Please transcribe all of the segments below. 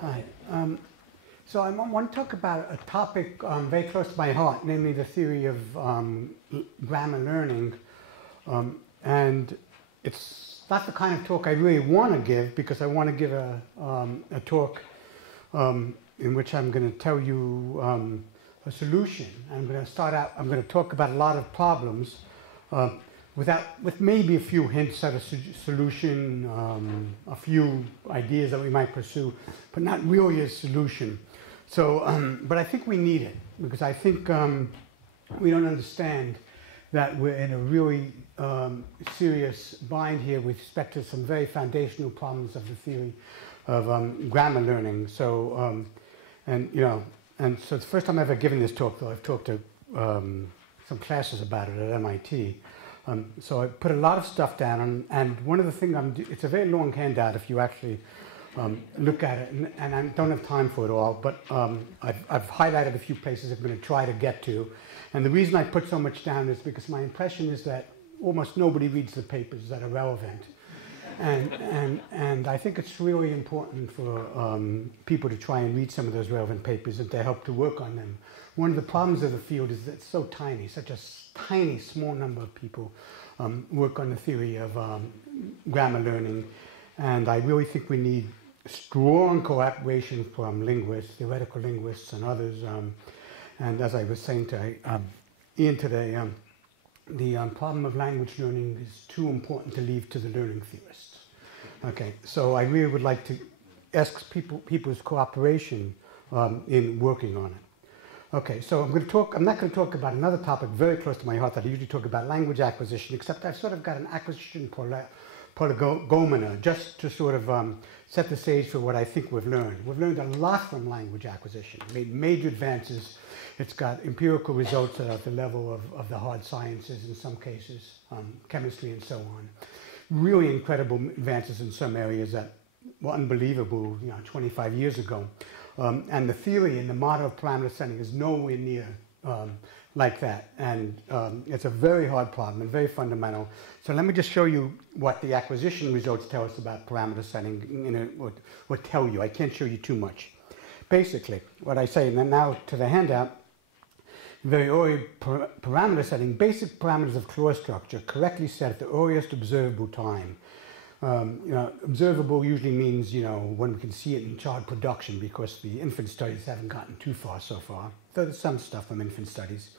Hi. So I want to talk about a topic very close to my heart, namely the theory of grammar learning. And it's not the kind of talk I really want to give, because I want to give a talk in which I'm going to tell you a solution. I'm going to start out, I'm going to talk about a lot of problems with maybe a few hints at a solution, a few ideas that we might pursue, but not really a solution. So, but I think we need it, because I think we don't understand that we're in a really serious bind here with respect to some very foundational problems of the theory of grammar learning. So, and so it's the first time I've ever given this talk, though I've talked to some classes about it at MIT. So I put a lot of stuff down, and one of the things it's a very long handout if you actually look at it, and I don't have time for it all, but I've highlighted a few places I'm going to try to get to. And the reason I put so much down is because my impression is that almost nobody reads the papers that are relevant. And I think it's really important for people to try and read some of those relevant papers and to help to work on them. One of the problems of the field is that it's so tiny, such a tiny, small number of people work on the theory of grammar learning. And I really think we need strong cooperation from linguists, theoretical linguists, and others. And as I was saying to Ian today, the problem of language learning is too important to leave to the learning theorists. Okay, so I really would like to ask people's cooperation in working on it. Okay, so I'm not going to talk about another topic very close to my heart that I usually talk about, language acquisition, except I've sort of got an acquisition prolegomena, just to sort of set the stage for what I think we've learned. We've learned a lot from language acquisition, made major advances. It's got empirical results that are at the level of the hard sciences in some cases, chemistry and so on. Really incredible advances in some areas that were unbelievable 25 years ago. And the theory and the model of parameter setting is nowhere near like that. And it's a very hard problem and very fundamental. So let me just show you what the acquisition results tell us about parameter setting, or tell you. I can't show you too much. Basically, what I say, and then now to the handout, very early parameter setting, basic parameters of clause structure correctly set at the earliest observable time. Observable usually means, when we can see it in child production, because the infant studies haven't gotten too far so far. So there's some stuff from infant studies.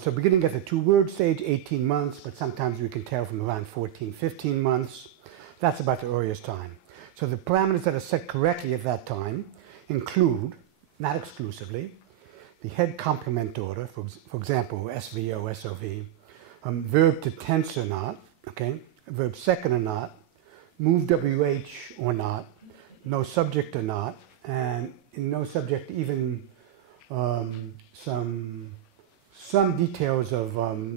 So beginning at the 2-word stage, 18 months, but sometimes we can tell from around 14, 15 months. That's about the earliest time. So the parameters that are set correctly at that time include, not exclusively, the head complement order, for example, SVO, SOV, verb to tense or not, okay, verb second or not, move WH or not, no subject or not, and in no subject even some details of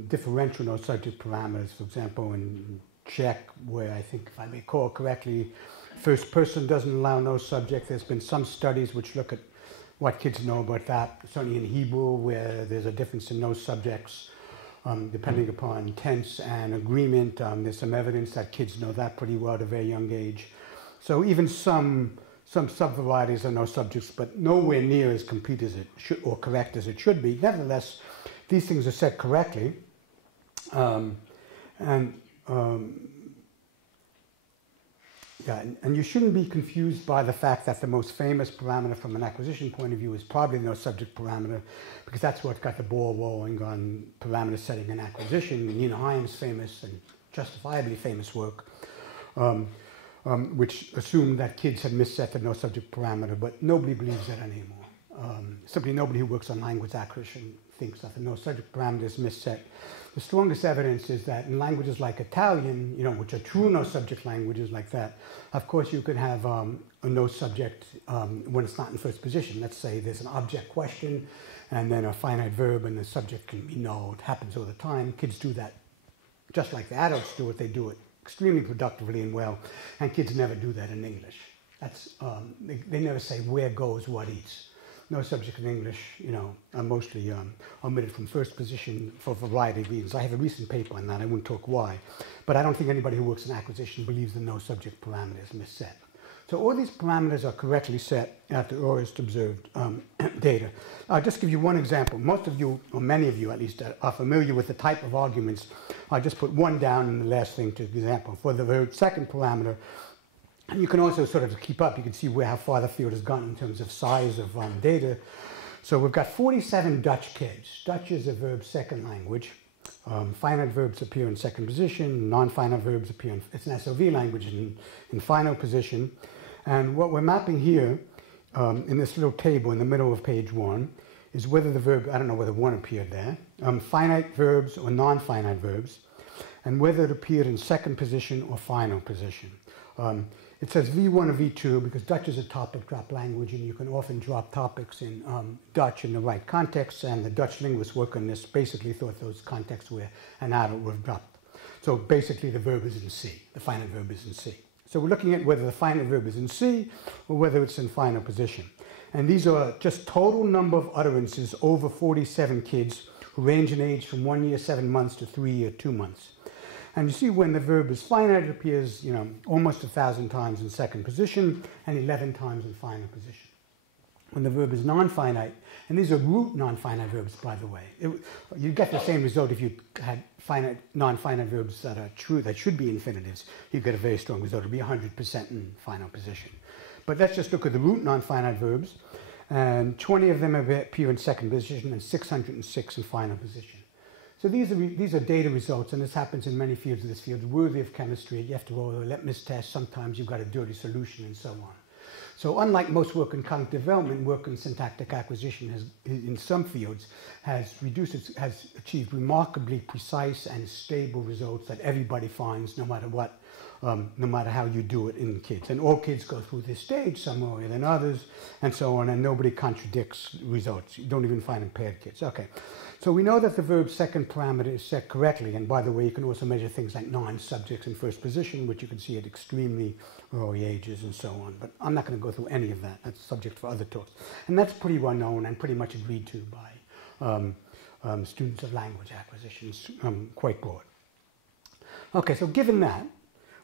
differential no subject parameters. For example, in Czech, where I think, if I recall correctly, first person doesn't allow no subject. There's been some studies which look at what kids know about that. Certainly in Hebrew, where there's a difference in no subjects, depending upon tense and agreement. There's some evidence that kids know that pretty well at a very young age. So even some sub-varieties are no subjects, but nowhere near as complete as it should, or correct as it should be. Nevertheless, these things are set correctly. And you shouldn't be confused by the fact that the most famous parameter from an acquisition point of view is probably the no subject parameter, because that's what got the ball rolling on parameter setting and acquisition. Nina Hyam's famous and justifiably famous work, which assumed that kids had misset the no subject parameter, but nobody believes that anymore. Simply nobody who works on language acquisition thinks that the no subject parameter is misset. The strongest evidence is that in languages like Italian, which are true no subject languages like that, of course you could have a no subject when it's not in first position. Let's say there's an object question and then a finite verb and the subject can be no. It happens all the time. Kids do that just like the adults do it. They do it extremely productively and well, and kids never do that in English. That's they never say where goes what eats. No subject in English, are mostly omitted from first position for a variety of reasons. I have a recent paper on that. I won't talk why. But I don't think anybody who works in acquisition believes the no subject parameter is misset. So all these parameters are correctly set at the earliest observed data. I'll just give you one example. Most of you, or many of you at least, are familiar with the type of arguments. I'll just put one down in the last thing to example. For the second parameter, and you can also sort of keep up, you can see how far the field has gone in terms of size of data. So we've got 47 Dutch kids. Dutch is a verb second language. Finite verbs appear in second position. Non-finite verbs appear it's an SOV language in final position. And what we're mapping here in this little table in the middle of page 1 is whether the verb, I don't know whether one appeared there, finite verbs or non-finite verbs, and whether it appeared in second position or final position. It says V1 or V2 because Dutch is a topic drop language, and you can often drop topics in Dutch in the right context, and the Dutch linguists work on this basically thought those contexts where an adult would have dropped. So basically the verb is in C, the finite verb is in C. So we're looking at whether the finite verb is in C or whether it's in final position. And these are just total number of utterances over 47 kids who range in age from 1 year, 7 months to 3 year, 2 months. And you see when the verb is finite, it appears, almost 1,000 times in second position and 11 times in final position. When the verb is non-finite, and these are root non-finite verbs, by the way. You get the same result if you had non-finite verbs that are true, that should be infinitives. You get a very strong result. It would be 100% in final position. But let's just look at the root non-finite verbs. And 20 of them appear in second position and 606 in final position. So these are data results, and this happens in many fields of this field, worthy of chemistry. You have to roll a litmus test. Sometimes you've got a dirty solution and so on. So unlike most work in cognitive development, work in syntactic acquisition has, in some fields, has achieved remarkably precise and stable results that everybody finds no matter what, no matter how you do it in kids. And all kids go through this stage, some more than others, and so on, and nobody contradicts results. You don't even find impaired kids. Okay. So we know that the verb's second parameter is set correctly, and by the way, you can also measure things like non-subjects in first position, which you can see at extremely early ages and so on. But I'm not going to go through any of that. That's subject for other talks. And that's pretty well known and pretty much agreed to by students of language acquisitions, quite broad. Okay, so given that,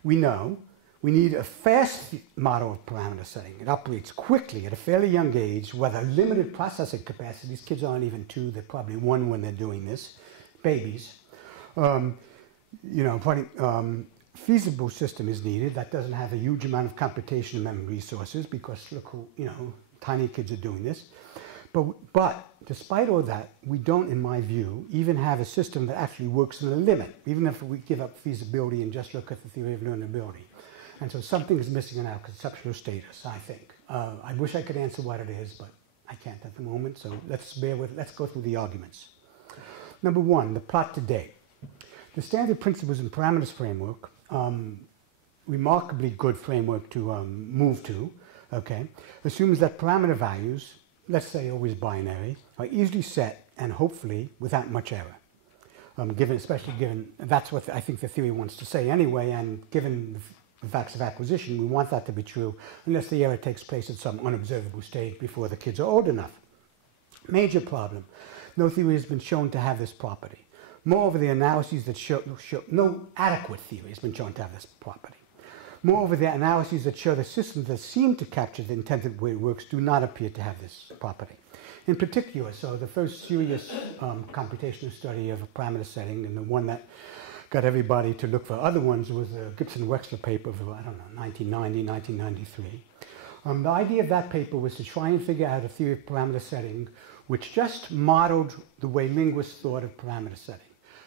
we know we need a fast model of parameter setting. It operates quickly at a fairly young age with a limited processing capacity. These kids aren't even 2, they're probably 1 when they're doing this, babies. Feasible system is needed that doesn't have a huge amount of computation and memory resources because look who, tiny kids are doing this. But despite all that, we don't, in my view, even have a system that actually works in the limit, even if we give up feasibility and just look at the theory of learnability. And so something is missing in our conceptual status, I think. I wish I could answer what it is, but I can't at the moment, so let's go through the arguments. Number 1, the plot to date. The standard principles and parameters framework, remarkably good framework to move to, okay, assumes that parameter values, let's say always binary, are easily set and hopefully without much error. Especially given, that's what I think the theory wants to say anyway, and given the facts of acquisition, we want that to be true unless the error takes place at some unobservable stage before the kids are old enough. Major problem. No theory has been shown to have this property. Moreover, the analyses that no adequate theory has been shown to have this property. Moreover, the analyses that show the systems that seem to capture the intended way it works do not appear to have this property. In particular, so the first serious computational study of a parameter setting, and the one that got everybody to look for other ones, was the Gibson-Wexler paper of, 1990, 1993. The idea of that paper was to try and figure out a theory of parameter setting which just modeled the way linguists thought of parameter setting.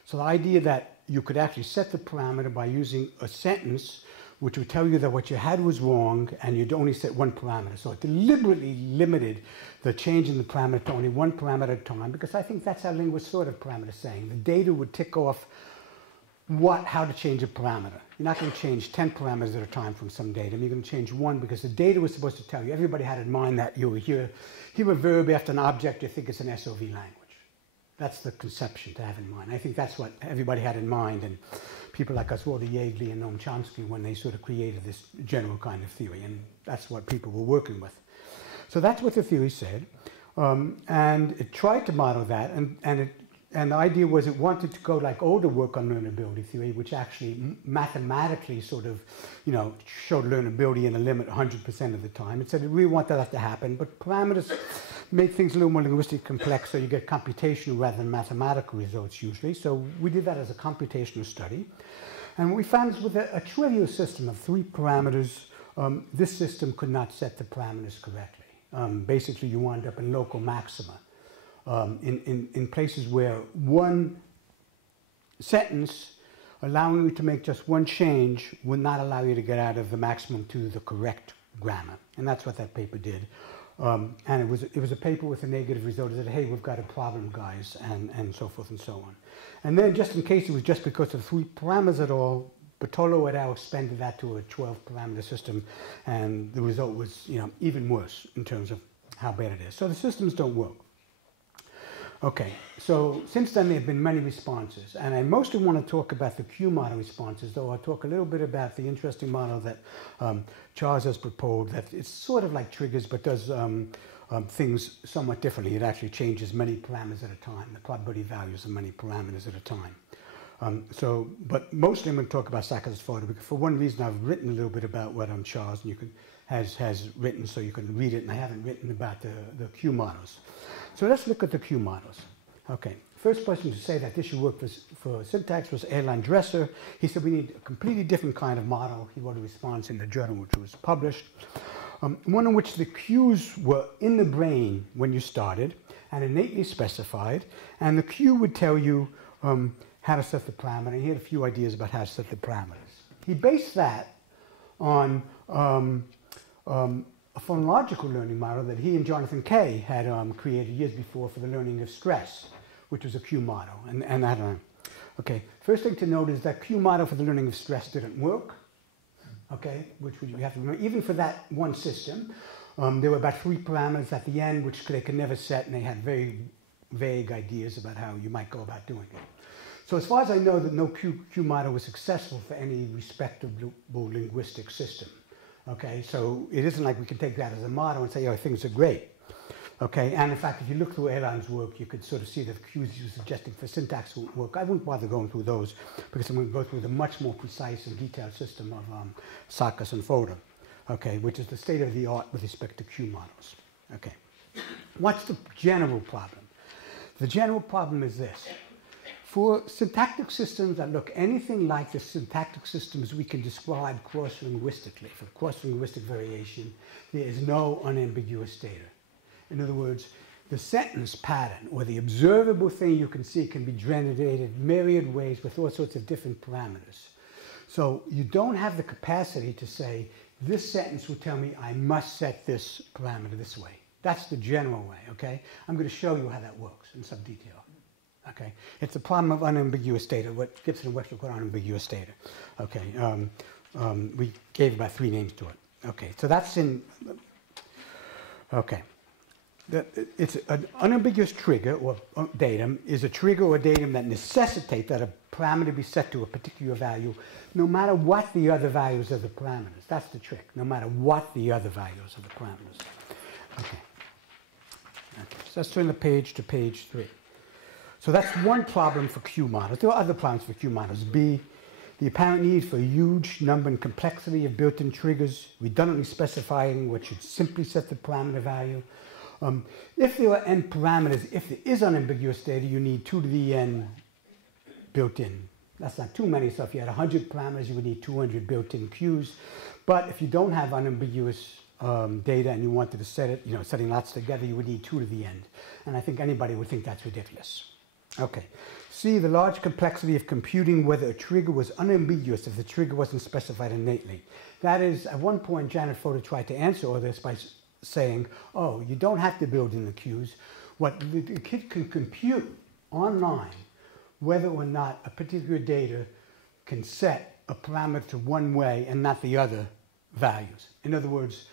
So the idea that you could actually set the parameter by using a sentence which would tell you that what you had was wrong and you'd only set one parameter. So it deliberately limited the change in the parameter to only one parameter at a time, because I think that's how linguists thought of parameter setting. The data would tick off how to change a parameter. You're not going to change 10 parameters at a time from some data. You're going to change one because the data was supposed to tell you. Everybody had in mind that you hear a verb after an object, you think it's an SOV language. That's the conception to have in mind. I think that's what everybody had in mind, and people like Oswaldo Yeagley and Noam Chomsky when they sort of created this general kind of theory, and that's what people were working with. So that's what the theory said, and it tried to model that, and it and the idea was it wanted to go like older work on learnability theory, which actually mathematically sort of, showed learnability in a limit 100% of the time. It said it really wanted that to happen, but parameters make things a little more linguistically complex, so you get computational rather than mathematical results usually. So we did that as a computational study. And what we found is with a trivial system of 3 parameters, this system could not set the parameters correctly. Basically, you wind up in local maxima. In places where one sentence allowing you to make just one change would not allow you to get out of the maximum to the correct grammar. And that's what that paper did. And it was a paper with a negative result. It said, hey, we've got a problem, guys, and so forth and so on. And then just in case it was just because of 3 parameters at all, Bartolo et al. Expanded that to a 12-parameter system, and the result was even worse in terms of how bad it is. So the systems don't work. Okay, so since then there have been many responses, and I mostly want to talk about the Q model responses, though I'll talk a little bit about the interesting model that Charles has proposed, that it's sort of like triggers, but does things somewhat differently. It actually changes many parameters at a time, the probability values of many parameters at a time. But mostly I'm going to talk about Sacker's photo, because for one reason I've written a little bit about what Charles has written, so you can read it, and I haven't written about the Q models. So let's look at the Q models. Okay, first person to say that this should work for syntax was Erland Dresser. He said we need a completely different kind of model. He wrote a response in the journal which was published. One in which the cues were in the brain when you started and innately specified, and the cue would tell you how to set the parameter. He had a few ideas about how to set the parameters. He based that on a phonological learning model that he and Jonathan Kay had created years before for the learning of stress, which was a Q model. And I don't know. Okay, first thing to note is that Q model for the learning of stress didn't work. Okay, which we have to remember. Even for that one system, there were about 3 parameters at the end, which they could never set, and they had very vague ideas about how you might go about doing it. So as far as I know, that no Q model was successful for any respectable linguistic system. Okay, so it isn't like we can take that as a model and say, oh, things are great. Okay, and in fact, if you look through Erland's work, you could sort of see that the cues you're suggesting for syntax won't work. I wouldn't bother going through those, because I'm going to go through the much more precise and detailed system of Sarkis and Fodor, okay, which is the state of the art with respect to Q models. Okay, what's the general problem? The general problem is this. For syntactic systems that look anything like the syntactic systems we can describe cross-linguistically, for cross-linguistic variation, there is no unambiguous data. In other words, the sentence pattern, or the observable thing you can see, can be generated myriad ways with all sorts of different parameters. So you don't have the capacity to say, this sentence will tell me I must set this parameter this way. That's the general way, okay? I'm going to show you how that works in some detail. Okay, it's a problem of unambiguous data, what Gibson and Wexler call unambiguous data. Okay, we gave about 3 names to it. Okay, so that's in, okay. It's an unambiguous trigger or datum is a trigger or datum that necessitates that a parameter be set to a particular value, no matter what the other values of the parameters. That's the trick, no matter what the other values of the parameters. Okay, so let's turn the page to page 3. So that's one problem for Q models. There are other problems for Q models. B, the apparent need for a huge number and complexity of built-in triggers, redundantly specifying what should simply set the parameter value. If there are n parameters, if there is unambiguous data, you need 2 to the n built in. That's not too many, so if you had 100 parameters, you would need 200 built-in Qs. But if you don't have unambiguous data and you wanted to set it, setting lots together, you would need 2 to the n. And I think anybody would think that's ridiculous. Okay. C, the large complexity of computing whether a trigger was unambiguous if the trigger wasn't specified innately. That is, at one point, Janet Fodor tried to answer all this by saying, oh, you don't have to build in the cues. What the kid can compute online whether or not a particular data can set a parameter one way and not the other values. In other words,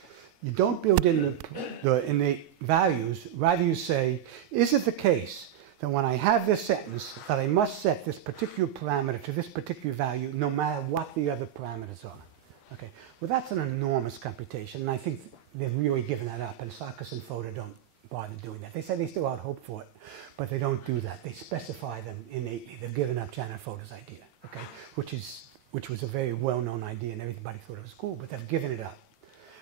you don't build in the innate values, rather you say, is it the case that when I have this sentence that I must set this particular parameter to this particular value no matter what the other parameters are? Okay, well that's an enormous computation, and I think they've really given that up, and Sarkis and Fodor don't bother doing that. They say they still had hope for it, but they don't do that. They specify them innately. They've given up Janet Fodor's idea, okay, which was a very well-known idea and everybody thought it was cool, but they've given it up.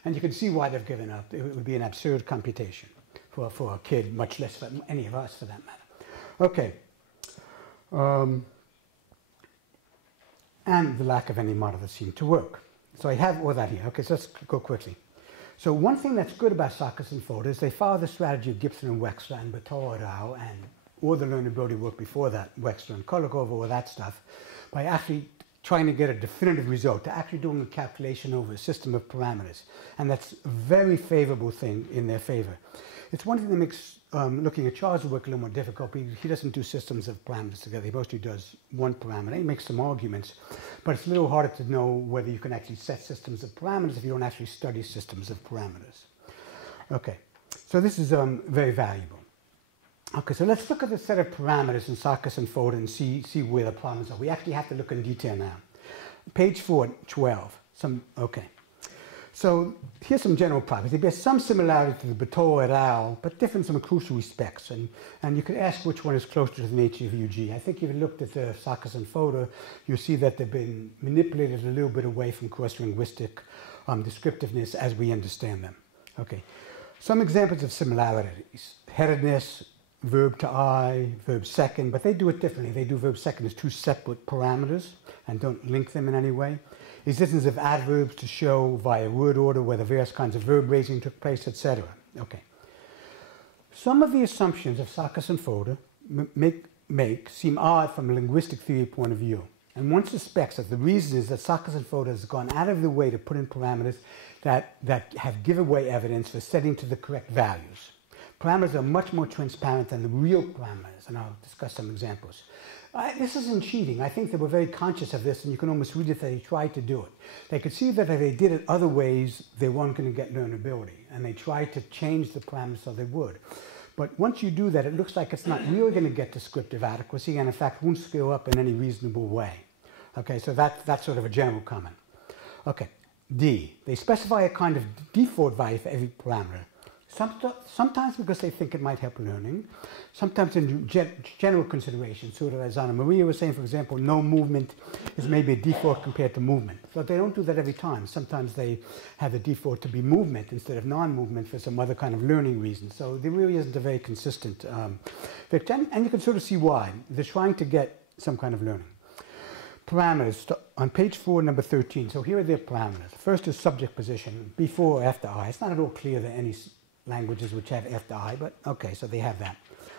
And you can see why they've given up. It would be an absurd computation for a kid, much less for any of us for that matter. Okay. And the lack of any model that seemed to work. So I have all that here. Okay, so let's go quickly. So one thing that's good about Sarkis and Fodor is they follow the strategy of Gibson and Wexler and Bateau et al. And all the learnability work before that, Wexler and Kolokov, all that stuff, by actually trying to get a definitive result, to actually doing a calculation over a system of parameters. And that's a very favorable thing in their favor. It's one thing that makes looking at Charles' work a little more difficult. He doesn't do systems of parameters together. He mostly does one parameter. He makes some arguments, but it's a little harder to know whether you can actually set systems of parameters if you don't actually study systems of parameters. Okay, so this is very valuable. Okay, so let's look at the set of parameters in Sarkis and Fodor and see where the problems are. We actually have to look in detail now. Page 412. Okay. So here's some general properties. There's some similarity to the Bateau et al., but different in some crucial respects. And you could ask which one is closer to the nature of UG. I think if you looked at the Sarkis and Fodor, you'll see that they've been manipulated a little bit away from cross-linguistic descriptiveness as we understand them. Okay. Some examples of similarities. Headedness, verb to I, verb second, but they do it differently. They do verb second as two separate parameters and don't link them in any way. Existence of adverbs to show via word order where the various kinds of verb raising took place, etc. Okay. Some of the assumptions of Sarkis and Fodor seem odd from a linguistic theory point of view. And one suspects that the reason is that Sarkis and Fodor has gone out of the way to put in parameters that have giveaway evidence for setting to the correct values. Parameters are much more transparent than the real parameters, and I'll discuss some examples. This isn't cheating. I think they were very conscious of this, and you can almost read it that they tried to do it. They could see that if they did it other ways, they weren't going to get learnability, and they tried to change the parameters so they would. But once you do that, it looks like it's not really going to get descriptive adequacy, and in fact won't scale up in any reasonable way. Okay, so that's sort of a general comment. Okay, D. They specify a kind of default value for every parameter. Sometimes because they think it might help learning, sometimes in general consideration, sort of as Anna Maria was saying, for example, no movement is maybe a default compared to movement. So they don't do that every time. Sometimes they have the default to be movement instead of non-movement for some other kind of learning reason. So there really isn't a very consistent fix. And you can sort of see why. They're trying to get some kind of learning. Parameters on page 4, number 13. So here are their parameters. First is subject position, before or after I. It's not at all clear that any languages which have after I, but okay, so they have that.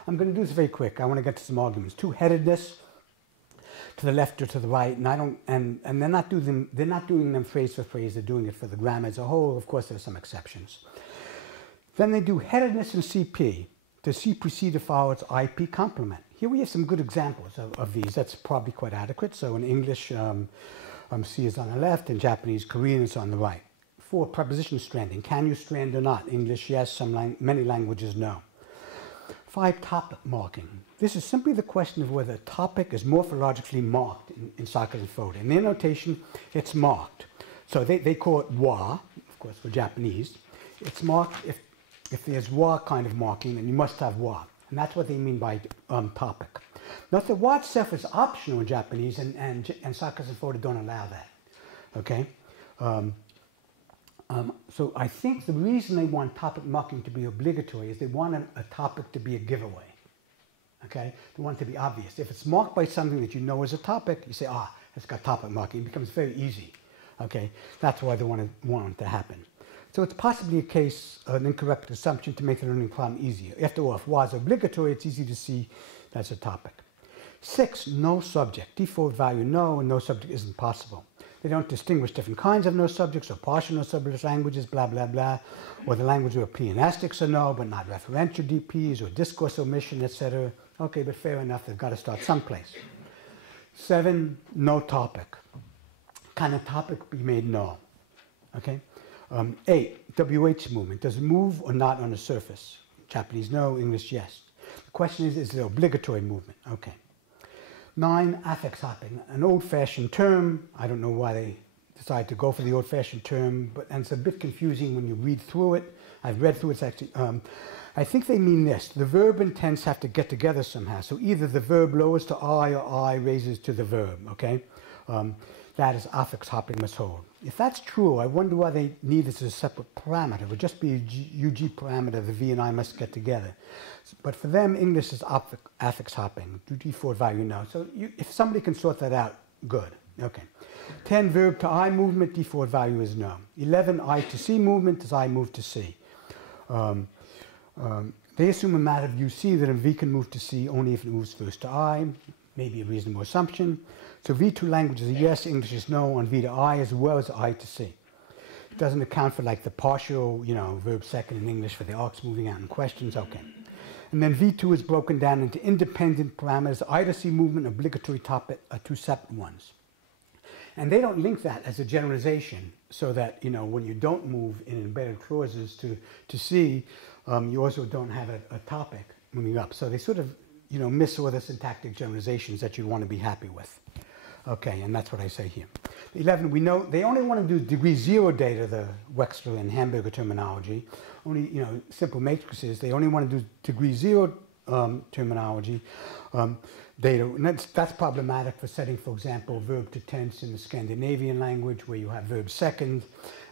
I'm going to do this very quick. I want to get to some arguments. Two-headedness, to the left or to the right, and they're not doing them phrase for phrase. They're doing it for the grammar as a whole. Of course, there are some exceptions. Then they do headedness in CP. The C precede or follow its IP complement. Here we have some good examples of these. That's probably quite adequate. So in English, C is on the left. In Japanese, Korean is on the right. 4, preposition stranding. Can you strand or not? English, yes. Many languages, no. 5, topic marking. This is simply the question of whether a topic is morphologically marked in Sarkis and Fodor. In their notation, it's marked. So they call it wa, of course, for Japanese. It's marked if there's wa kind of marking, then you must have wa. And that's what they mean by topic. Note that wa itself is optional in Japanese, and Sarkis and Fodor don't allow that. Okay? So I think the reason they want topic marking to be obligatory is they want a topic to be a giveaway. Okay? They want it to be obvious. If it's marked by something that you know is a topic, you say, it's got topic marking. It becomes very easy. Okay? That's why they want it to happen. So it's possibly a case, an incorrect assumption to make the learning problem easier. After all, if was obligatory, it's easy to see that's a topic. 6, no subject. Default value no, and no subject isn't possible. They don't distinguish different kinds of no subjects or partial no subject languages, blah, blah, blah, or the language where pleonastics are no, but not referential DPs, or discourse omission, etc. Okay, but fair enough, they've got to start someplace. 7, no topic. Can a topic be made no? Okay. 8, WH movement. Does it move or not on the surface? Japanese no, English yes. The question is it obligatory movement? Okay. 9, affix hopping, an old-fashioned term. I don't know why they decided to go for the old-fashioned term, and it's a bit confusing when you read through it, I've read through it, actually. I think they mean this. The verb and tense have to get together somehow. So either the verb lowers to I or I raises to the verb, okay? That is affix hopping must hold. If that's true, I wonder why they need this as a separate parameter. It would just be a UG parameter, the V and I must get together. But for them, English is affix hopping. Do default value no. So if somebody can sort that out, good. Okay. 10, verb to I movement, default value is no. 11, I to C movement, does I move to C? They assume a matter of UC that a V can move to C only if it moves first to I, maybe a reasonable assumption. So V to language is a yes, English is no, on V to I as well as I to C. It doesn't account for like the partial, verb second in English for the arcs moving out in questions, okay. And then V2 is broken down into independent parameters. I to C movement, obligatory topic are two separate ones. And they don't link that as a generalization so that, when you don't move in embedded clauses to C, you also don't have a topic moving up. So they sort of, miss all the syntactic generalizations that you want to be happy with. Okay, and that's what I say here. 11, we know they only want to do degree 0 data, the Wexler and Hamburger terminology. Only, simple matrices, they only want to do degree 0 terminology data. And that's problematic for setting, for example, verb to tense in the Scandinavian language where you have verb second,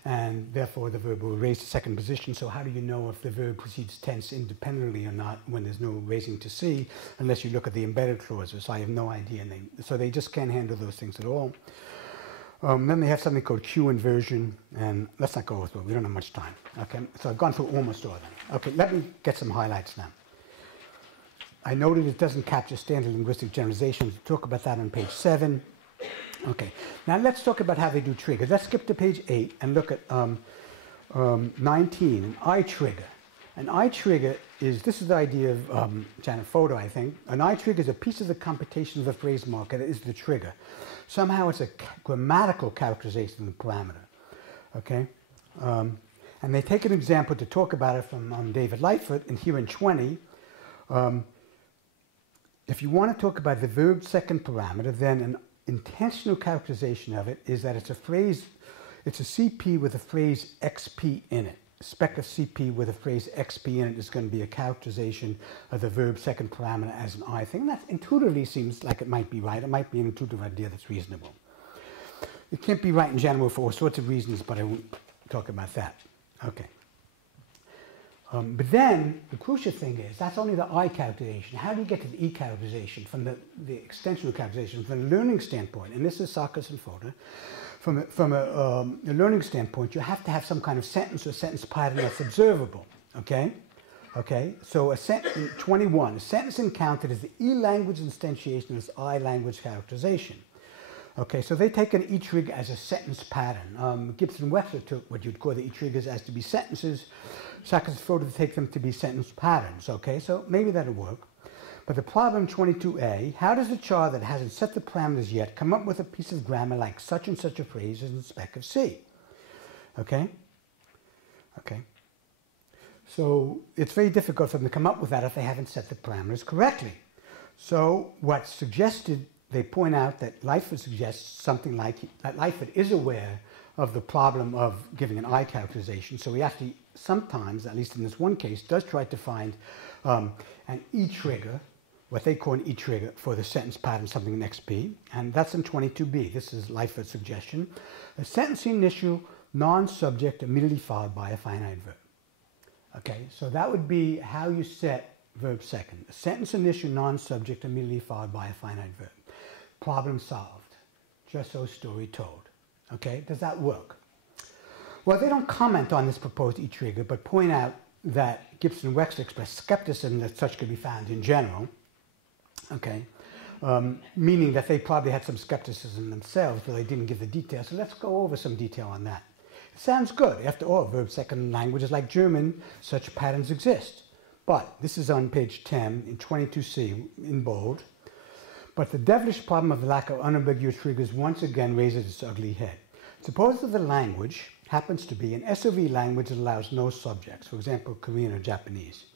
and therefore the verb will raise to second position. So how do you know if the verb precedes tense independently or not when there's no raising to C, unless you look at the embedded clauses? I have no idea. So they just can't handle those things at all. Then they have something called Q inversion, and let's not go through it. We don't have much time. Okay, so I've gone through almost all of them. Okay, let me get some highlights now. I noted it doesn't capture standard linguistic generalizations. We'll talk about that on page 7. Okay, now let's talk about how they do triggers. Let's skip to page 8 and look at 19, an I trigger. An I trigger this is the idea of Janet Fodor, I think. An I trigger is a piece of the computation of the phrase marker that is the trigger. Somehow it's a grammatical characterization of the parameter. Okay? And they take an example to talk about it from David Lightfoot, and here in 20, if you want to talk about the verb second parameter, then an intentional characterization of it is that it's a phrase, it's a CP with a phrase XP in it. Spec of CP with a phrase XP in it is going to be a characterization of the verb second parameter as an I thing. That intuitively seems like it might be right. It might be an intuitive idea that's reasonable. It can't be right in general for all sorts of reasons, but I won't talk about that. Okay. But then, the crucial thing is, that's only the I characterization. How do you get to the E characterization from the extensional characterization from the learning standpoint? And this is Sarkis and Fodor. From a learning standpoint, you have to have some kind of sentence or sentence pattern that's observable. Okay? Okay? So a sentence, 21, a sentence encountered is the E language instantiation of this I language characterization. Okay, so they take an E trigger as a sentence pattern. Gibson and Wexler took what you'd call the E triggers as to be sentences. Sarkis and Fodor take them to be sentence patterns. Okay, so maybe that'll work. But the problem 22a, how does a child that hasn't set the parameters yet come up with a piece of grammar like such and such a phrase is in spec of C? Okay? Okay. So it's very difficult for them to come up with that if they haven't set the parameters correctly. So what's suggested, they point out that Lightfoot suggests something like that Lightfoot is aware of the problem of giving an I characterization. So he actually sometimes, at least in this one case, does try to find an E trigger, what they call an E trigger for the sentence pattern, something in XP, and that's in 22b. This is Lightfoot's suggestion. A sentence initial non-subject immediately followed by a finite verb. Okay, so that would be how you set verb second. A sentence initial non-subject immediately followed by a finite verb. Problem solved. Just so story told. Okay, does that work? Well, they don't comment on this proposed E trigger, but point out that Gibson and Wexler expressed skepticism that such could be found in general. Okay, meaning that they probably had some skepticism themselves, but they didn't give the details. So let's go over some detail on that. It sounds good. After all, verb second languages like German, such patterns exist. But this is on page 10 in 22c in bold. But the devilish problem of the lack of unambiguous triggers once again raises its ugly head. Suppose that the language happens to be an SOV language that allows no subjects, for example, Korean or Japanese.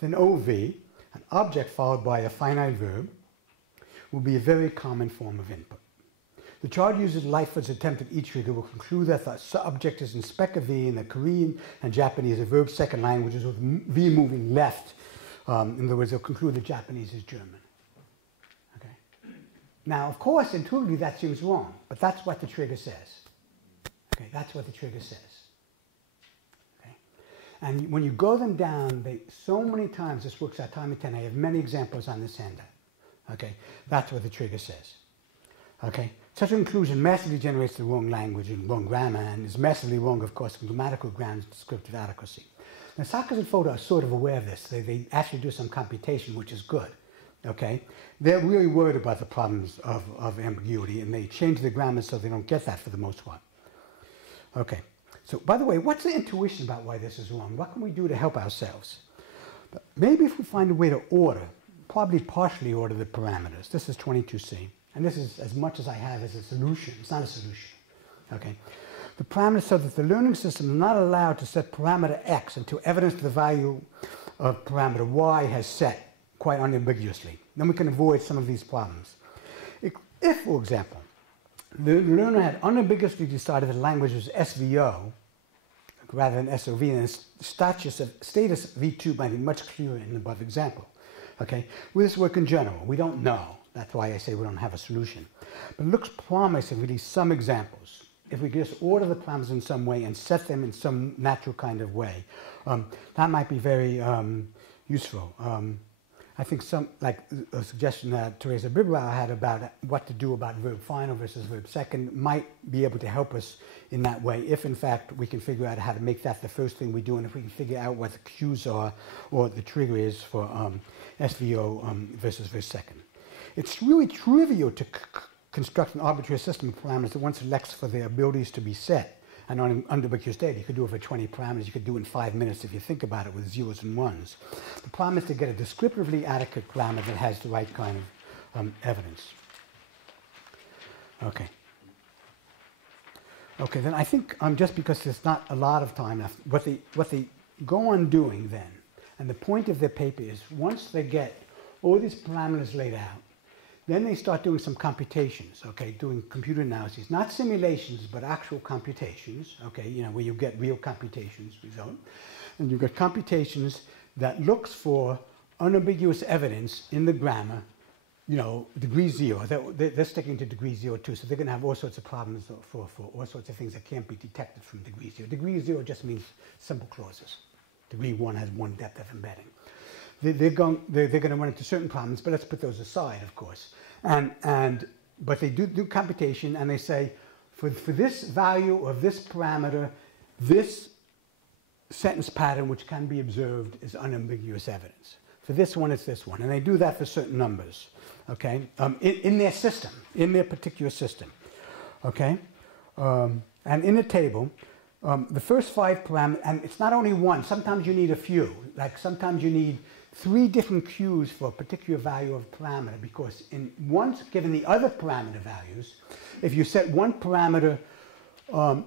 Then OV, an object followed by a finite verb, will be a very common form of input. The chart uses Lightfoot's attempt at E-trigger will conclude that the subject is in spec of V in the Korean and Japanese are verb second languages with V moving left. In other words, they'll conclude that Japanese is German. Okay. Now, of course, intuitively that seems wrong, but that's what the trigger says. Okay, that's what the trigger says. And when you go them down, so many times, this works out time and 10. I have many examples on this handout. Okay, that's what the trigger says. Okay, such a conclusion massively generates the wrong language and wrong grammar, and is massively wrong, of course, from grammatical grounds, descriptive adequacy. Now, Sakis and Fota are sort of aware of this. They actually do some computation, which is good. Okay, they're really worried about the problems of ambiguity, and they change the grammar so they don't get that for the most part. Okay. So, by the way, what's the intuition about why this is wrong? What can we do to help ourselves? Maybe if we find a way to order, probably partially order the parameters. This is 22C. And this is as much as I have as a solution. It's not a solution. Okay? The parameters so that the learning system is not allowed to set parameter X until evidence to the value of parameter Y has set quite unambiguously. Then we can avoid some of these problems. If, for example, the learner had unambiguously decided that language was SVO rather than SOV, and the status V2 might be much clearer in the above example. Okay? With this work in general, we don't know. That's why I say we don't have a solution. But it looks promising with these some examples. If we just order the parameters in some way and set them in some natural kind of way, that might be very useful. I think like a suggestion that Teresa Biblau had about what to do about verb final versus verb second might be able to help us in that way if, in fact, we can figure out how to make that the first thing we do, and if we can figure out what the cues are or the trigger is for SVO versus verb second. It's really trivial to construct an arbitrary system of parameters that one selects for their abilities to be set. And on unambiguous data, you could do it for 20 parameters. You could do it in 5 minutes if you think about it with zeros and ones. The problem is to get a descriptively adequate grammar that has the right kind of evidence. Okay. Okay, then I think just because there's not a lot of time left, what they go on doing then, and the point of their paper is once they get all these parameters laid out, then they start doing some computations, okay, doing computer analyses, not simulations, but actual computations, okay, you know, where you get real computations result. And you've got computations that looks for unambiguous evidence in the grammar, you know, degree 0. They're sticking to degree 0 too, so they're going to have all sorts of problems for all sorts of things that can't be detected from degree 0. Degree 0 just means simple clauses. Degree 1 has one depth of embedding. They're going to run into certain problems, but let's put those aside, of course. But they do computation, and they say, for this value of this parameter, this sentence pattern which can be observed is unambiguous evidence. For this one, it's this one. And they do that for certain numbers, okay, in their system, in their particular system, okay? And in a table, the first 5 parameters, and it's not only one, sometimes you need a few. Like sometimes you need 3 different cues for a particular value of parameter, because once given the other parameter values, if you set one parameter,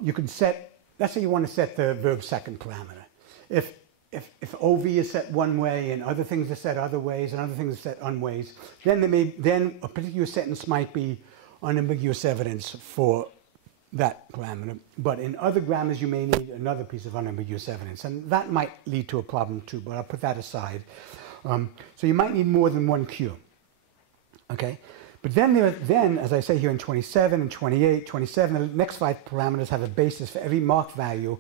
you can set, let's say you want to set the verb second parameter. If OV is set one way and other things are set other ways and other things are set unways, then a particular sentence might be unambiguous evidence for that parameter. But in other grammars, you may need another piece of unambiguous evidence, and that might lead to a problem too, but I'll put that aside. So you might need more than one cue, okay? But then, as I say here in 27 and 28, 27, the next 5 parameters have a basis for every marked value,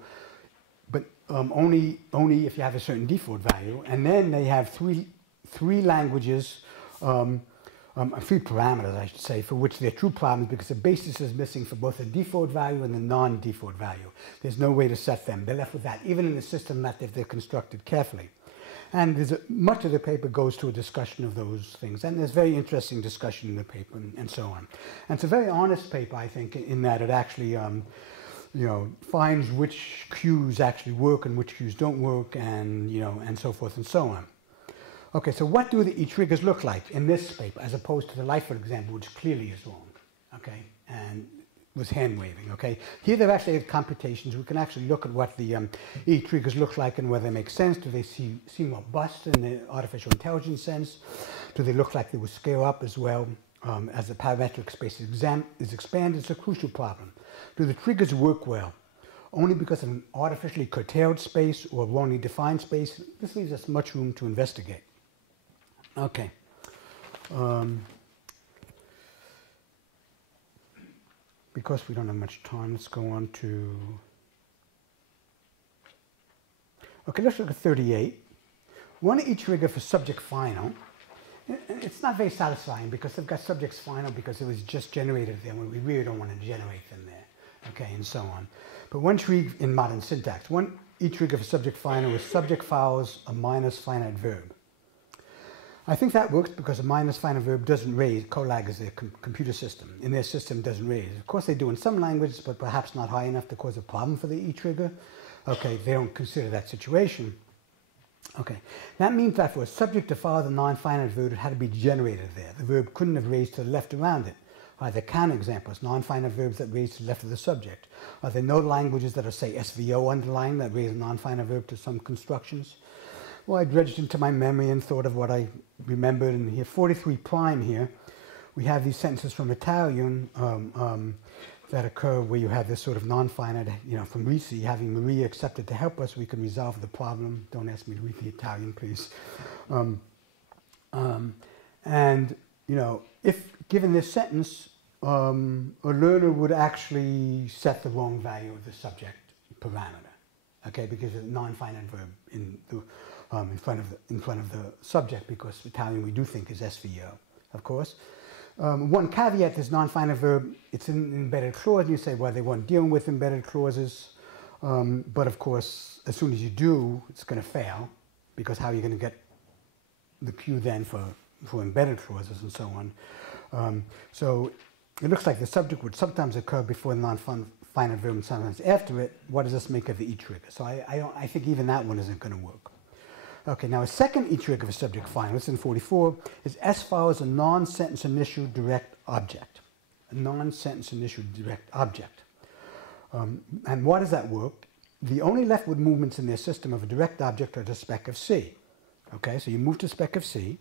but only if you have a certain default value. And then they have three languages, 3 parameters, I should say, for which they're true problems because the basis is missing for both the default value and the non-default value. There's no way to set them. They're left with that, even in the system that they're constructed carefully. And much of the paper goes to a discussion of those things. And there's very interesting discussion in the paper and so on. And it's a very honest paper, I think, in that it actually finds which cues actually work and which cues don't work, and, and so forth and so on. Okay, so what do the E-triggers look like in this paper, as opposed to the Lightfoot example, which clearly is wrong, okay, and was hand-waving, okay? Here they've actually had computations. We can actually look at what the E-triggers look like and whether they make sense. Do they seem robust in the artificial intelligence sense? Do they look like they will scale up as well? as the parametric space is expanded, is a crucial problem. Do the triggers work well? Only because of an artificially curtailed space or wrongly defined space? This leaves us much room to investigate. Okay. Because we don't have much time, let's go on to... Okay, let's look at 38. One each trigger for subject final. It's not very satisfying because they've got subjects final because it was just generated there when we really don't want to generate them there. Okay, and so on. But one trigger in modern syntax, one each trigger for subject final is subject follows a minus finite verb. I think that works because a minus finite verb doesn't raise. Colag is their computer system. In their system, doesn't raise. Of course, they do in some languages, but perhaps not high enough to cause a problem for the E trigger. Okay, they don't consider that situation. Okay, that means that for a subject to follow the non-finite verb, it had to be generated there. The verb couldn't have raised to the left around it. Are there counterexamples, non-finite verbs that raise to the left of the subject? Are there no languages that are, say, SVO underlying that raise a non-finite verb to some constructions? Well, I dredged into my memory and thought of what I remembered, and here, 43 prime here, we have these sentences from Italian that occur where you have this sort of non-finite, from Risi, having Maria accepted to help us, we can resolve the problem. Don't ask me to read the Italian, please. And, if given this sentence, a learner would actually set the wrong value of the subject parameter, okay, because it's a non-finite verb in front of the subject, because Italian we do think is SVO, of course. One caveat, this non-finite verb, it's an embedded clause, and you say, well, they weren't dealing with embedded clauses, but of course, as soon as you do, it's going to fail, because how are you going to get the cue then for embedded clauses and so on? So it looks like the subject would sometimes occur before the non-finite verb and sometimes after it. What does this make of the E trigger? So I think even that one isn't going to work. Okay, now a second E trigger for subject final, it's in 44, is S follows a non-sentence initial direct object. A non-sentence initial direct object. And why does that work? The only leftward movements in their system of a direct object are to spec of C. Okay, so you move to spec of C,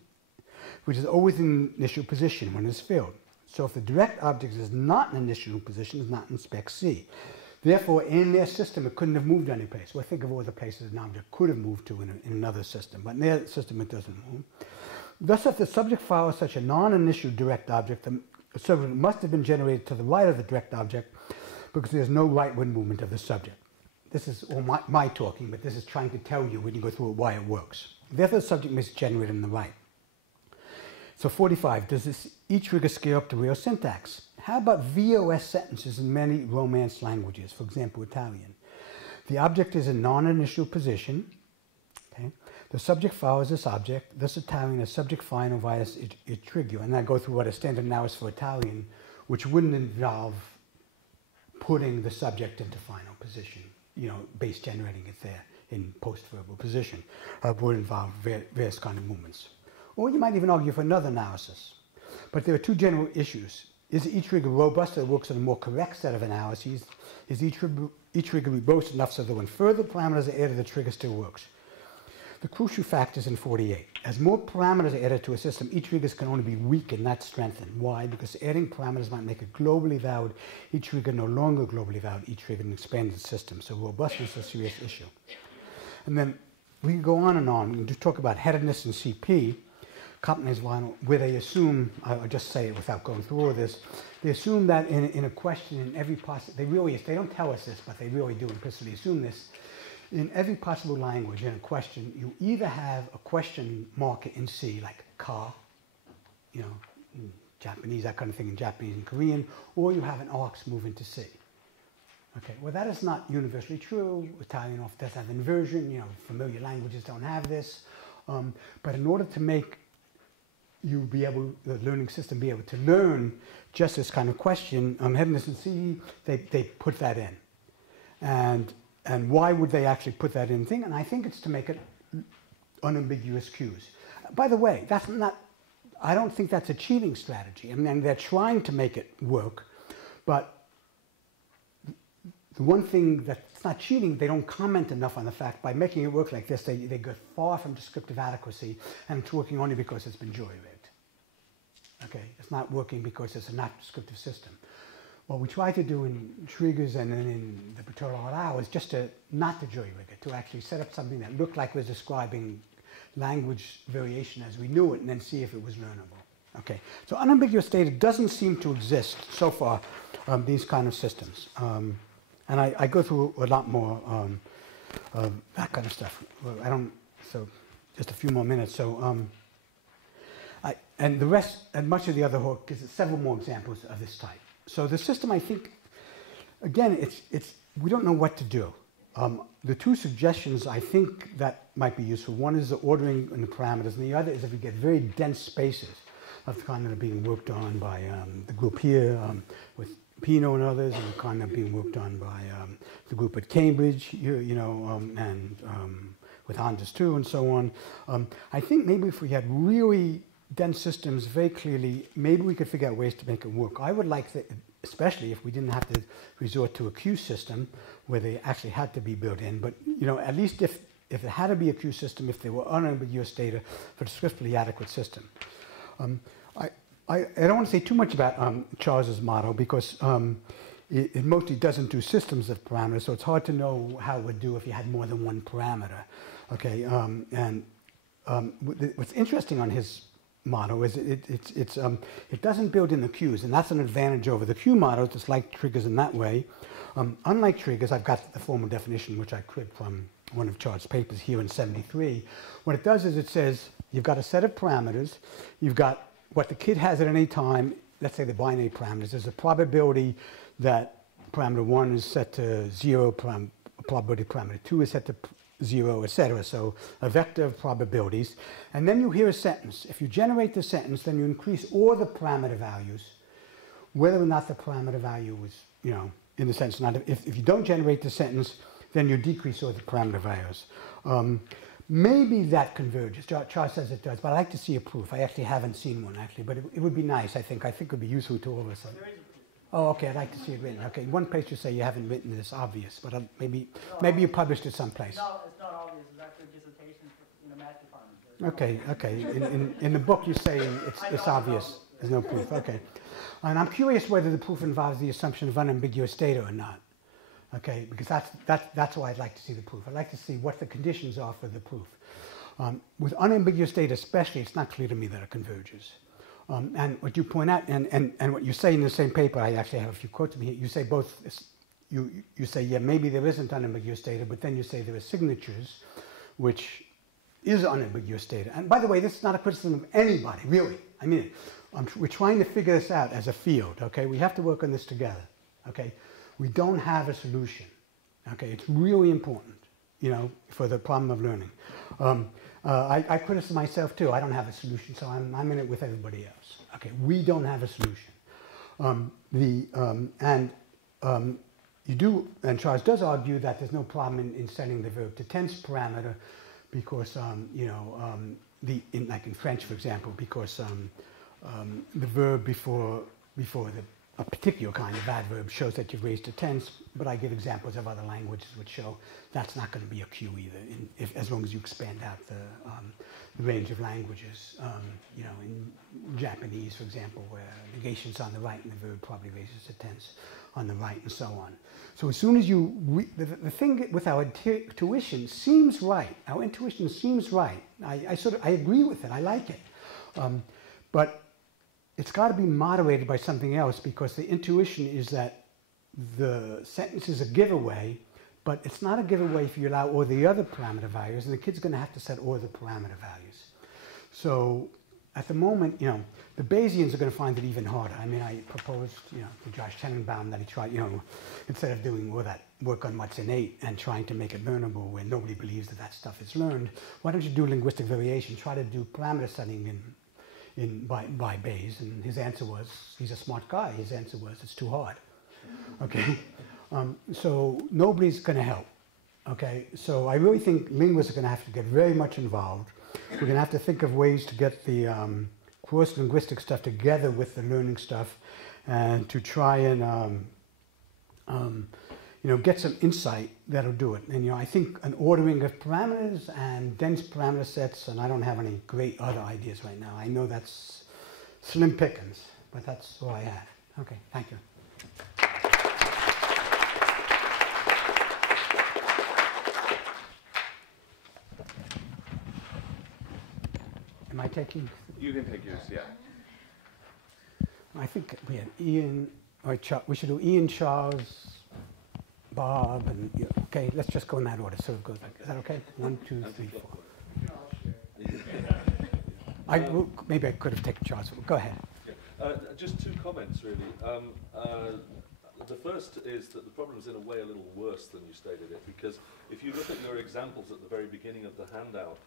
which is always in initial position when it's filled. So if the direct object is not in initial position, it's not in spec C. Therefore, in their system, it couldn't have moved any place. Well, think of all the places an object could have moved to in another system, but in their system, it doesn't move. Thus, if the subject follows such a non-initial direct object, the subject must have been generated to the right of the direct object because there's no rightward movement of the subject. This is all my talking, but this is trying to tell you when you go through it why it works. Therefore, the subject must generate in the right. So 45, does this E trigger scale up to real syntax? How about VOS sentences in many Romance languages, for example, Italian? The object is in non-initial position. Okay? The subject follows this object. Thus, Italian is subject final via its trigger. And I go through what a standard now is for Italian, which wouldn't involve putting the subject into final position, base generating it there in post-verbal position. Would involve various kind of movements. Or you might even argue for another analysis. But there are two general issues. Is the E trigger robust so it works on a more correct set of analyses? Is E trigger robust enough so that when further parameters are added, the trigger still works? The crucial fact is in 48. As more parameters are added to a system, E triggers can only be weakened, not strengthened. Why? Because adding parameters might make a globally valid E trigger no longer globally valid E trigger in an expanded system. So robustness is a serious issue. And then we can go on and on. We can just talk about headedness and CP. Companies where they assume, I'll just say it without going through all of this, they assume that in a question, in every possible, they don't tell us this, but they really do implicitly assume this. In every possible language, in a question, you either have a question marker in C, like ka, in Japanese, that kind of thing in Japanese and Korean, or you have an arcs move into C. Okay, well that is not universally true. Italian often does have inversion, familiar languages don't have this. But in order to make the learning system be able to learn just this kind of question, headedness and C, they put that in. And why would they actually put that in thing? And I think it's to make it unambiguous cues. By the way, I don't think that's a cheating strategy. I mean, they're trying to make it work, but the one thing that's not cheating, they don't comment enough on the fact by making it work like this, they go far from descriptive adequacy, and it's working only because it's been jury-rigged. Okay, it's not working because it's a not descriptive system. What we try to do in triggers and then in the pictorial allow is just to not to jury rig it, to actually set up something that looked like it was describing language variation as we knew it, and then see if it was learnable. Okay, so unambiguous data doesn't seem to exist so far, these kind of systems. And I go through a lot more that kind of stuff. So just a few more minutes. So, and the rest, and much of the other work is several more examples of this type. So the system, I think, again, we don't know what to do. The two suggestions I think that might be useful. One is the ordering and the parameters, and the other is if we get very dense spaces of the kind that are being worked on by the group here with Pino and others, and the kind that are being worked on by the group at Cambridge, and with Anders too, and so on. I think maybe if we had really dense systems very clearly, maybe we could figure out ways to make it work. I would like that, especially if we didn't have to resort to a queue system where they actually had to be built in, but at least if it had to be a queue system, if there were unambiguous data for a descriptively adequate system. I don't want to say too much about Charles's model because it mostly doesn't do systems of parameters, so it's hard to know how it would do if you had more than one parameter. Okay, what's interesting on his model is it doesn't build in the queues, and that's an advantage over the queue models. It's like triggers in that way. Unlike triggers, I've got the formal definition, which I cribbed from one of Charles' papers here in '73. What it does is it says you've got a set of parameters, you've got what the kid has at any time, let's say the binary parameters. There's a probability that parameter 1 is set to 0, probability parameter 2 is set to 0, etc. So a vector of probabilities. And then you hear a sentence. If you generate the sentence, then you increase all the parameter values, whether or not the parameter value was, in the sense, not if you don't generate the sentence, then you decrease all the parameter values. Maybe that converges. Charles says it does, but I'd like to see a proof. I actually haven't seen one, actually, but it would be nice, I think. I think it would be useful to all of us. Oh, okay, I'd like to see it written. Okay, one place you say you haven't written this, obvious, but maybe you published it someplace. No, it's not obvious. It's actually a dissertation in the math department. Okay. In the book you say it's obvious. There's no proof. Okay. And I'm curious whether the proof involves the assumption of unambiguous data or not. Okay, because that's why I'd like to see the proof. I'd like to see what the conditions are for the proof. With unambiguous data especially, it's not clear to me that it converges. And what you point out, and what you say in the same paper, I actually have a few quotes from here, you say both, you say, yeah, maybe there isn't unambiguous data, but then you say there are signatures, which is unambiguous data. And by the way, this is not a criticism of anybody, really. I mean, we're trying to figure this out as a field, okay? We have to work on this together, okay? We don't have a solution, okay? It's really important, for the problem of learning. I criticize myself too. I don't have a solution, so I'm in it with everybody else. Okay, we don't have a solution. You do, and Charles does argue that there's no problem in setting the verb to tense parameter because, like in French, for example, because the verb before a particular kind of adverb shows that you've raised a tense, but I give examples of other languages which show that's not going to be a cue either, as long as you expand out the range of languages. In Japanese, for example, where negation's on the right and the verb probably raises a tense on the right, and so on. So as soon as the thing with our intuition seems right. Our intuition seems right. I agree with it. I like it, but it's got to be moderated by something else because the intuition is that the sentence is a giveaway, but it's not a giveaway if you allow all the other parameter values, and the kid's going to have to set all the parameter values. So at the moment, the Bayesians are going to find it even harder. I mean, I proposed, to Josh Tenenbaum that he try, instead of doing all that work on what's innate and trying to make it learnable where nobody believes that stuff is learned, why don't you do linguistic variation? Try to do parameter setting by Bayes, and his answer was, he's a smart guy, his answer was, it's too hard. Okay, so nobody's going to help. Okay, so I really think linguists are going to have to get very much involved. We're going to have to think of ways to get the cross-linguistic stuff together with the learning stuff, and to try and get some insight that'll do it. And I think an ordering of parameters and dense parameter sets, and I don't have any great other ideas right now. I know that's slim pickings, but that's all I had. Okay, thank you. Am I taking? You can take yours, yeah. I think we had Ian, or we should do Ian, Charles, Bob, and you. Okay, let's just go in that order. So it goes like, is that okay? 1, 2, 3, 4. Maybe I could have taken Charles. Go ahead. Just 2 comments, really. The first is that the problem is in a way a little worse than you stated it, because if you look at your examples at the very beginning of the handout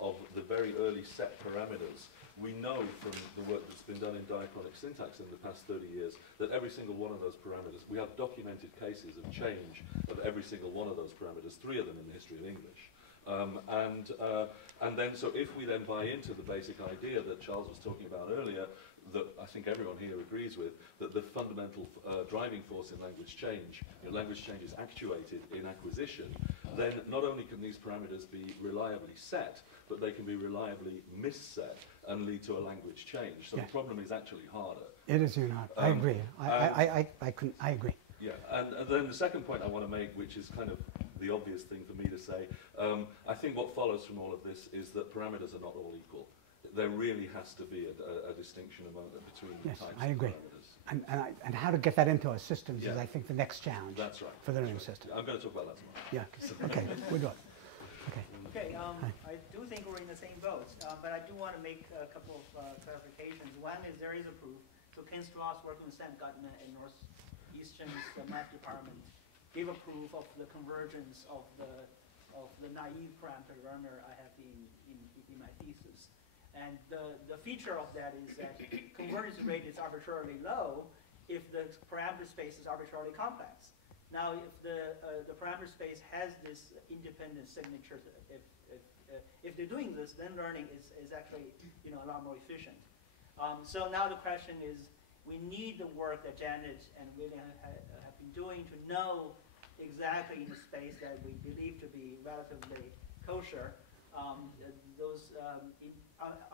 of the very early set parameters, we know from the work that's been done in diachronic syntax in the past 30 years that every single one of those parameters, we have documented cases of change of every single one of those parameters, 3 of them in the history of English. And then, so if we then buy into the basic idea that Charles was talking about earlier, that I think everyone here agrees with, that the fundamental driving force in language change, language change is actuated in acquisition, then not only can these parameters be reliably set, but they can be reliably misset and lead to a language change. So yes. The problem is actually harder. It is not. I agree. I agree. Yeah, and then the second point I want to make, which is kind of the obvious thing for me to say, I think what follows from all of this is that parameters are not all equal. There really has to be a distinction between the types of parameters. And how to get that into our systems is, I think, the next challenge. That's right. For the learning system. I'm going to talk about that tomorrow. Yeah. Okay. We're good. Okay. Okay. I do think we're in the same boat, but I do want to make a couple of clarifications. One is there is a proof. So Ken Strauss, working with Sam Gutman in Northeastern's math department, gave a proof of the convergence of the naive parameter learner I have in my thesis. And the feature of that is that convergence rate is arbitrarily low if the parameter space is arbitrarily complex. Now, if the parameter space has this independent signatures, if they're doing this, then learning is actually a lot more efficient. So now the question is, we need the work that Janet and William have been doing to know exactly in the space that we believe to be relatively kosher, those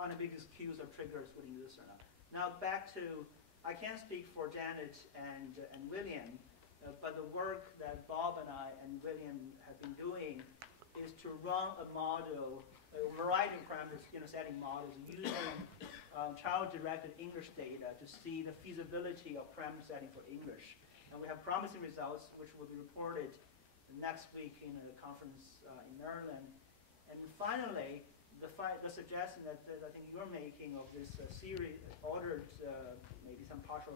unambiguous cues or triggers within this or not. Now back to, I can't speak for Janet and William, but the work that Bob and I and William have been doing is to run a model, a variety of parameters, setting models using child-directed English data to see the feasibility of parameter setting for English. And we have promising results, which will be reported next week in a conference in Maryland. And finally, the suggestion that I think you're making of this series ordered, maybe some partial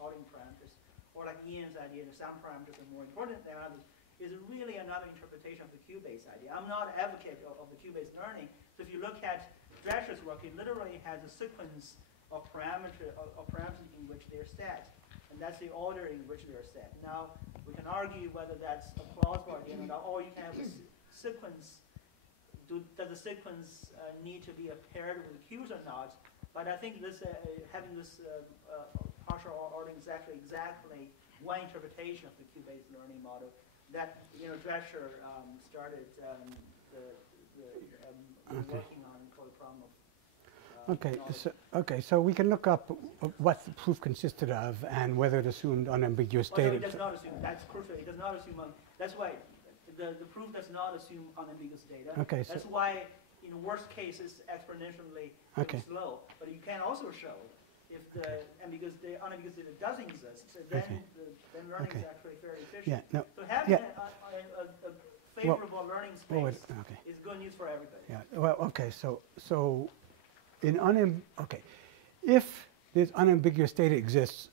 order parameters, or like Ian's idea that some parameters are more important than others, is really another interpretation of the Q-based idea. I'm not an advocate of the Q-based learning. So if you look at Drescher's work, it literally has a sequence of parameters in which they're set. And that's the order in which they're set. Now, we can argue whether that's a plausible idea or not, or you can have a sequence. Does the sequence need to be paired with cues or not? But I think this having this partial ordering is actually exactly one interpretation of the Q-based learning model that Drescher started working on for the problem of. So we can look up what the proof consisted of and whether it assumed unambiguous data. No, it does not assume. That's crucial. It does not assume. That's why the proof does not assume unambiguous data. Okay. That's why, worst case is exponentially slow. But you can also show if the unambiguous data does exist, then learning is actually fairly efficient. Yeah. No. So having a favorable learning space is good news for everybody. Yeah. Well. Okay. So if there's unambiguous data exists,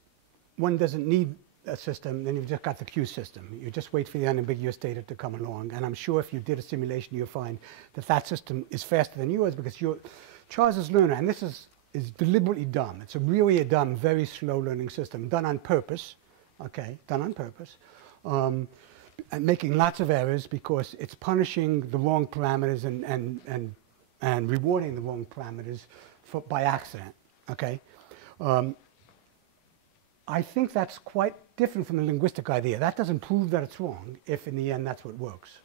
one doesn't need a system, then you've just got the Q system. You just wait for the unambiguous data to come along. And I'm sure if you did a simulation, you'll find that system is faster than yours because Charles's learner, and this is deliberately dumb. It's really a dumb, very slow learning system, done on purpose, and making lots of errors because it's punishing the wrong parameters and rewarding the wrong parameters by accident, I think that's quite different from the linguistic idea. That doesn't prove that it's wrong if in the end that's what works.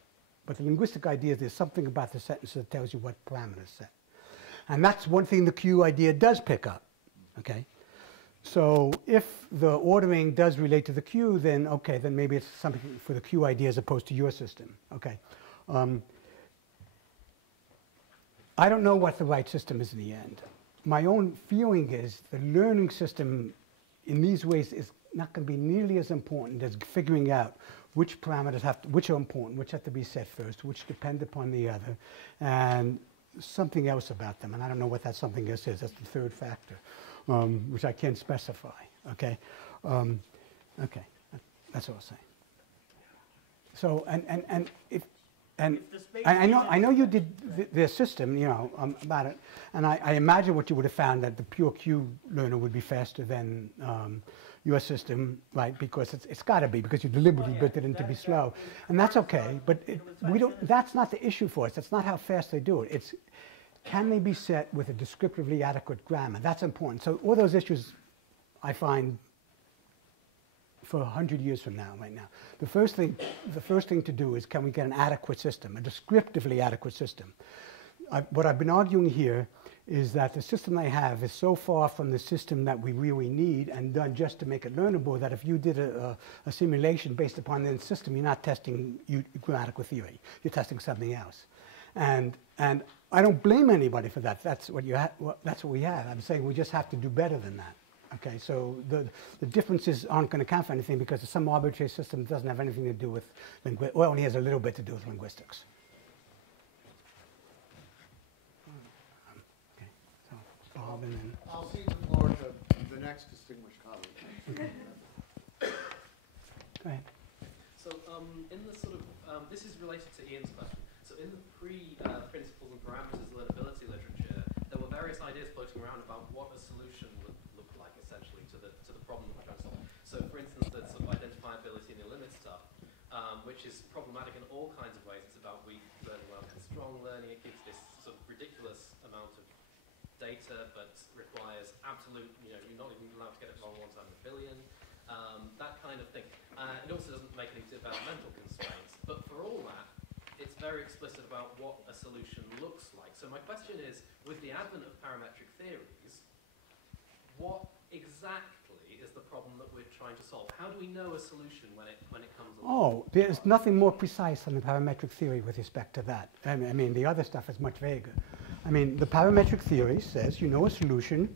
But the linguistic idea is there's something about the sentence that tells you what parameters set. And that's one thing the Q idea does pick up. okay? So if the ordering does relate to the queue, then okay, then maybe it's something for the queue ID as opposed to your system, okay? I don't know what the right system is in the end. My own feeling is the learning system in these ways is not going to be nearly as important as figuring out which parameters which are important, which have to be set first, which depend upon the other, and something else about them. And I don't know what that something else is. That's the third factor, which I can't specify. Okay, okay, that's all I'll say. So and if. And I know you did the system, you know, about it, and I imagine what you would have found that the pure Q learner would be faster than your system, right? Because it's got to be, because you deliberately built it in to be slow, and that's okay. But we don't. That's not the issue for us. That's not how fast they do it. It's can they be set with a descriptively adequate grammar? That's important. So all those issues, I find, for 100 years from now, right now. The first thing to do is, can we get an adequate system, a descriptively adequate system? What I've been arguing here is that the system I have is so far from the system that we really need and done just to make it learnable that if you did a simulation based upon the system, you're not testing grammatical theory. You're testing something else. And I don't blame anybody for that. That's what that's what we have. I'm saying we just have to do better than that. Okay, so the differences aren't going to count for anything because some arbitrary system doesn't have anything to do with linguistics. Well, only has a little bit to do with linguistics. Okay, so Bob and then... I'll cede the floor to the next distinguished colleague. Okay. Go ahead. So in the sort of, this is related to Ian's question. So in the pre-principles and parameters learnability literature, there were various ideas floating around about what a solution would look like essentially to the problem that we're trying to solve. So for instance, the sort of identifiability and the limit stuff, which is problematic in all kinds of ways. It's about weak learning rather than strong learning. It gives this sort of ridiculous amount of data, but requires absolute, you know, you're not even allowed to get it wrong one time in a billion. That kind of thing. It also doesn't make any developmental constraints. But for all that, it's very explicit about what a solution looks like. So my question is, with the advent of parametric theories, what exactly is the problem that we're trying to solve? How do we know a solution when it comes along? Oh, there's nothing more precise than the parametric theory with respect to that. I mean, the other stuff is much vaguer. I mean, the parametric theory says you know a solution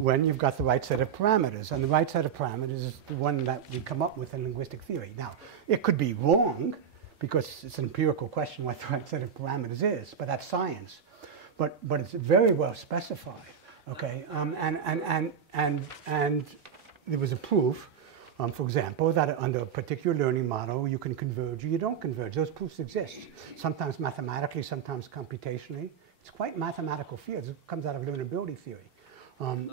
when you've got the right set of parameters. And the right set of parameters is the one that we come up with in linguistic theory. Now, it could be wrong, because it's an empirical question what the right set of parameters is, but that's science. But it's very well specified, okay? And there was a proof, for example, that under a particular learning model you can converge or you don't converge. Those proofs exist, sometimes mathematically, sometimes computationally. It's quite mathematical field. It comes out of learnability theory.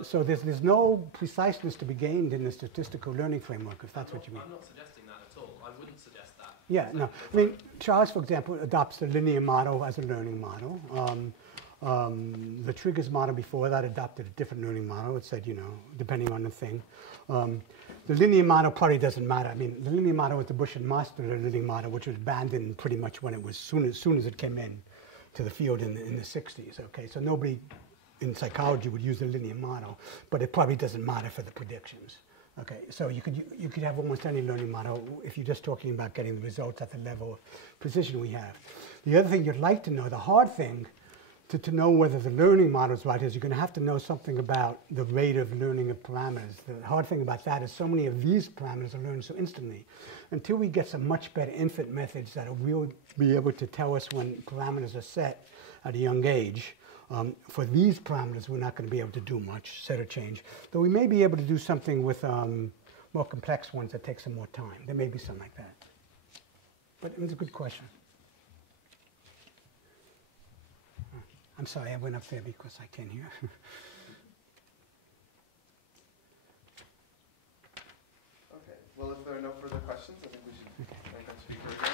So there's no preciseness to be gained in the statistical learning framework, if that's what you mean. I'm not suggesting that at all. I wouldn't suggest that. Yeah, no. I mean, Charles, for example, adopts the linear model as a learning model. The triggers model before that adopted a different learning model. It said, you know, depending on the thing. The linear model probably doesn't matter. I mean, the linear model with the Bush and Master learning model, which was abandoned pretty much when it was soon as it came in to the field in the 60s. Okay, so nobody in psychology would use the linear model, but it probably doesn't matter for the predictions. Okay, so you could have almost any learning model if you're just talking about getting the results at the level of precision we have. The other thing you'd like to know, the hard thing to know whether the learning model is right is you're going to have to know something about the rate of learning of parameters. The hard thing about that is so many of these parameters are learned so instantly. Until we get some much better infant methods that will be able to tell us when parameters are set at a young age, for these parameters, we're not going to be able to do much, set or change. Though we may be able to do something with more complex ones that take some more time. There may be something like that. But it's a good question. I'm sorry, I went up there because I can't hear. Okay, well, if there are no further questions, I think we should thank our speaker.